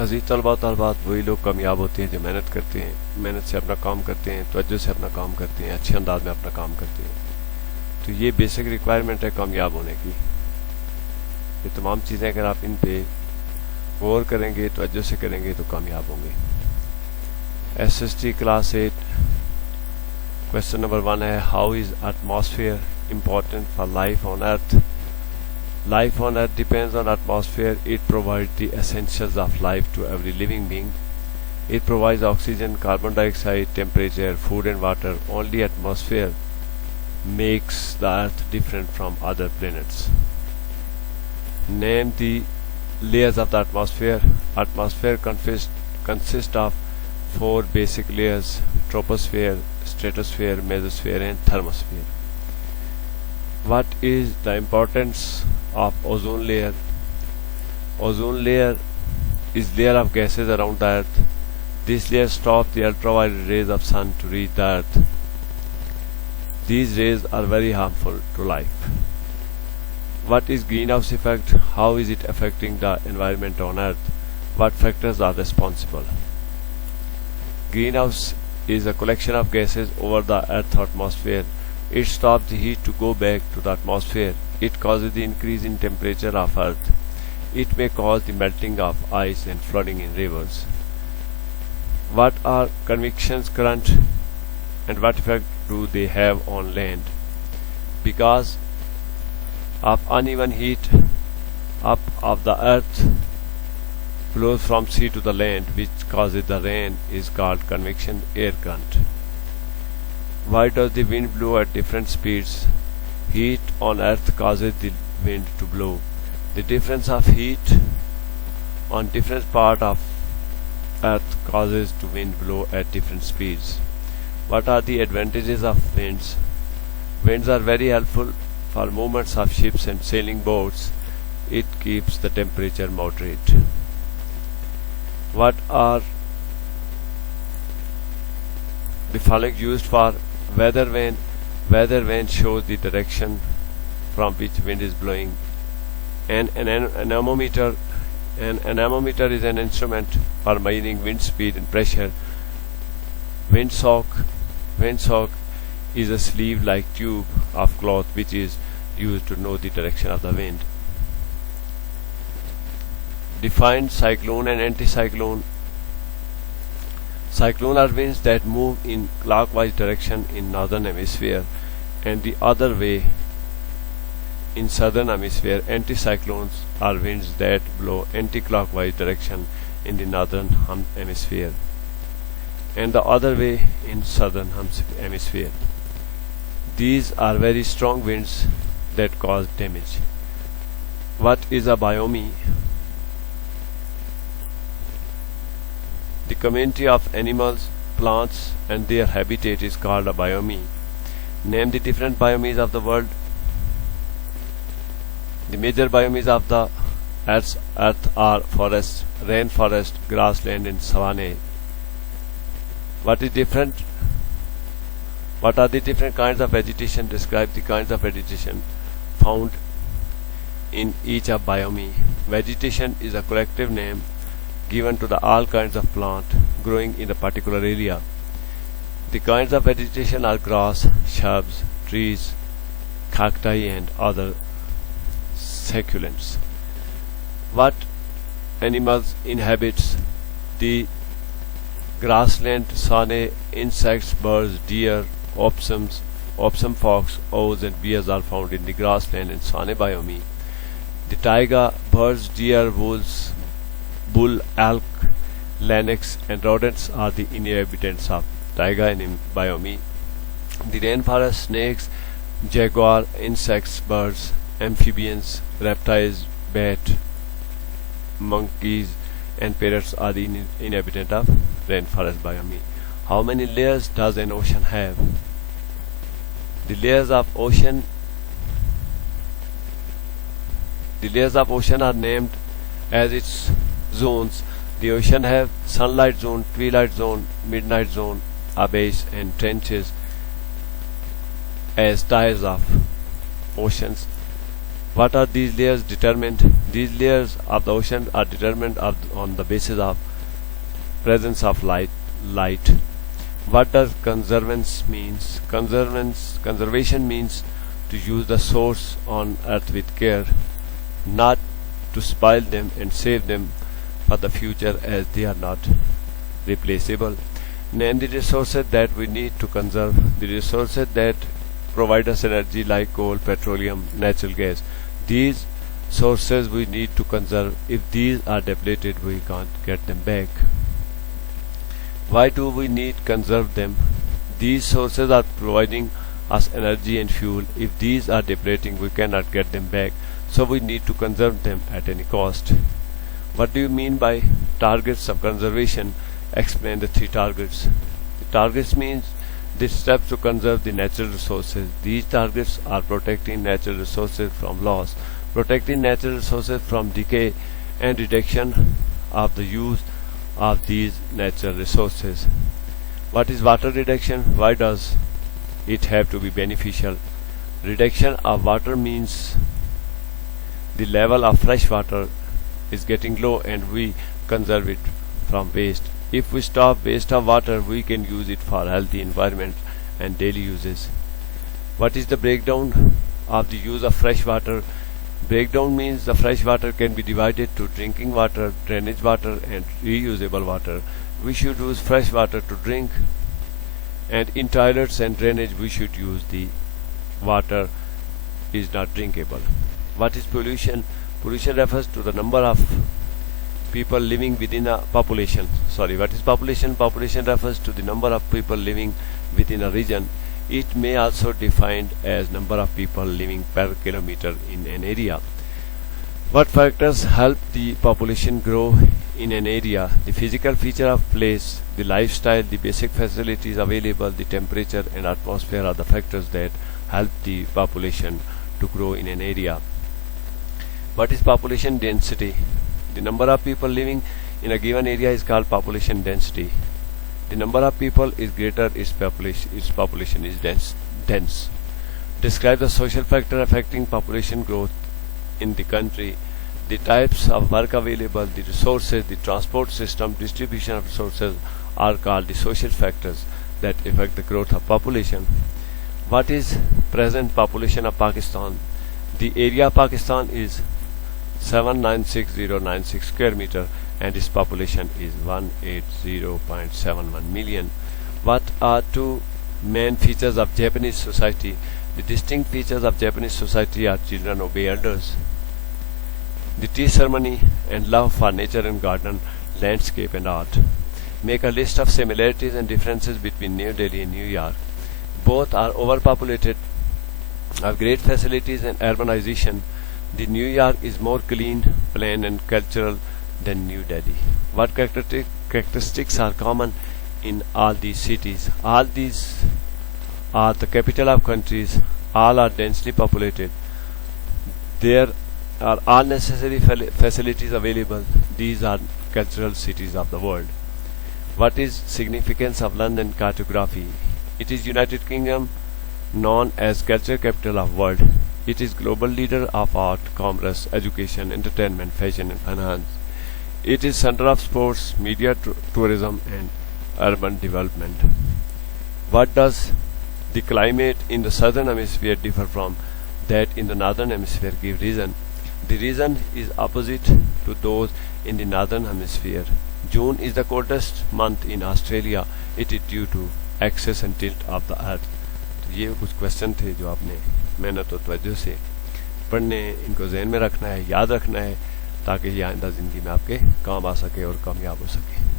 अजीज तलबा तलबात वही लोग कामयाब होते हैं जो मेहनत करते हैं, मेहनत से अपना काम करते हैं, तवज्जो से अपना काम करते हैं, अच्छे अंदाज में अपना काम करते हैं। तो ये बेसिक रिक्वायरमेंट है कामयाब होने की। ये तमाम चीज़ें अगर आप इन पे गौर करेंगे, तवज्जो से करेंगे तो कामयाब होंगे। SST Class 8 क्वेश्चन नंबर 1 है, how is atmosphere important for life on earth? Life on Earth depends on atmosphere. It provides the essentials of life to every living being. It provides oxygen, carbon dioxide, temperature, food and water. Only atmosphere makes the Earth different from other planets. Name the layers of the atmosphere. Atmosphere consists of 4 basic layers: troposphere, stratosphere, mesosphere and thermosphere. What is the importance of ozone layer? Ozone layer is layer of gases around the earth. This layer stops the ultraviolet rays of sun to reach the earth. These rays are very harmful to life. What is greenhouse effect? How is it affecting the environment on earth? What factors are responsible? Greenhouse is a collection of gases over the earth's atmosphere. It stops the heat to go back to the atmosphere. It causes the increase in temperature of Earth. It may cause the melting of ice and flooding in rivers. What are convection current and what effect do they have on land? Because of uneven heat up of the earth flows from sea to the land, which causes the rain, is called convection air current. Why does the wind blow at different speeds? Heat on earth causes the wind to blow. The difference of heat on different part of earth causes the wind blow at different speeds. What are the advantages of winds? Winds are very helpful for movements of ships and sailing boats. It keeps the temperature moderate. What are the following used for weather vane? Weather vane shows the direction from which wind is blowing. An anemometer is an instrument for measuring wind speed and pressure. Windsock is a sleeve-like tube of cloth which is used to know the direction of the wind. Define cyclone and anticyclone. Cyclone are winds that move in clockwise direction in northern hemisphere and the other way in southern hemisphere. Anticyclones are winds that blow anti-clockwise direction in the northern hemisphere and the other way in southern hemisphere. These are very strong winds that cause damage. What is a biome? The community of animals, plants and their habitat is called a biome. Name the different biomes of the world. The major biomes of the earth are forest, rainforest, grassland and savanna. What are the different kinds of vegetation? Describe the kinds of vegetation found in each of biome. Vegetation is a collective name given to all kinds of plant growing in a particular area. The kinds of vegetation are grass, shrubs, trees, cacti and other succulents. What animals inhabits the grassland? Savanna, insects, birds, deer, opossums, fox, owls and bears are found in the grassland and savanna biome. The taiga, birds, deer, wolves, bull, elk, lynx and rodents are the inhabitants of taiga and biome. The rainforest, snakes, jaguar, insects, birds, amphibians, reptiles, bat, monkeys and parrots are the inhabitants of rainforest biome. How many layers does an ocean have? The layers of ocean are named as its zones. The ocean have sunlight zone, twilight zone, midnight zone, abyss and trenches as tiers of oceans. What are these layers determined? These layers of the ocean are determined on the basis of presence of light. What does conservance means? Conservation means to use the source on earth with care, not to spoil them and save them for the future as they are not replaceable. Name the resources that we need to conserve. The resources that provide us energy like coal, petroleum, natural gas. These sources we need to conserve. If these are depleted, we can't get them back. Why do we need conserve them? These sources are providing us energy and fuel. If these are depleting, we cannot get them back. So we need to conserve them at any cost. What do you mean by targets of conservation? Explain the three targets. The targets means the steps to conserve the natural resources. These targets are protecting natural resources from loss, protecting natural resources from decay, and reduction of the use of these natural resources. What is water reduction? Why does it have to be beneficial? Reduction of water means the level of fresh water is getting low and we conserve it from waste. If we stop waste of water, we can use it for healthy environment and daily uses. What is the breakdown of the use of fresh water? Breakdown means the fresh water can be divided to drinking water, drainage water and reusable water. We should use fresh water to drink, and in toilets and drainage we should use the water is not drinkable. What is pollution? Pollution refers to the number of people living within a population. What is population? Population refers to the number of people living within a region. It may also be defined as number of people living per kilometer in an area. What factors help the population grow in an area? The physical feature of place, the lifestyle, the basic facilities available, the temperature and atmosphere are the factors that help the population to grow in an area. What is population density? The number of people living in a given area is called population density. The number of people is greater, its population is dense. Describe the social factor affecting population growth in the country. The types of work available, the resources, the transport system, distribution of resources are called the social factors that affect the growth of population. What is present population of Pakistan? The area of Pakistan is 796096 square meter and its population is 180.71 million. What are two main features of Japanese society? The distinct features of Japanese society are children obey elders, the tea ceremony, and love for nature and garden, landscape and art. Make a list of similarities and differences between New Delhi and New York. Both are overpopulated, have great facilities and urbanization. The New York is more clean, plain and cultural than New Delhi. What characteristics are common in all these cities? All these are the capital of countries. All are densely populated. There are all necessary facilities available. These are cultural cities of the world. What is significance of London cartography? It is United Kingdom known as culture capital of world. It is global leader of art, commerce, education, entertainment, fashion and finance. It is center of sports, media, tourism and urban development. What does the climate in the southern hemisphere differ from that in the northern hemisphere? Give reason. The reason is opposite to those in the northern hemisphere. June is the coldest month in Australia. It is due to axis and tilt of the earth. तो ये कुछ question थे जो आपने मेहनत और तवज्जो से पढ़ने, इनको ज़हन में रखना है, याद रखना है, ताकि ये आइंदा ज़िंदगी में आपके काम आ सके और कामयाब हो सके।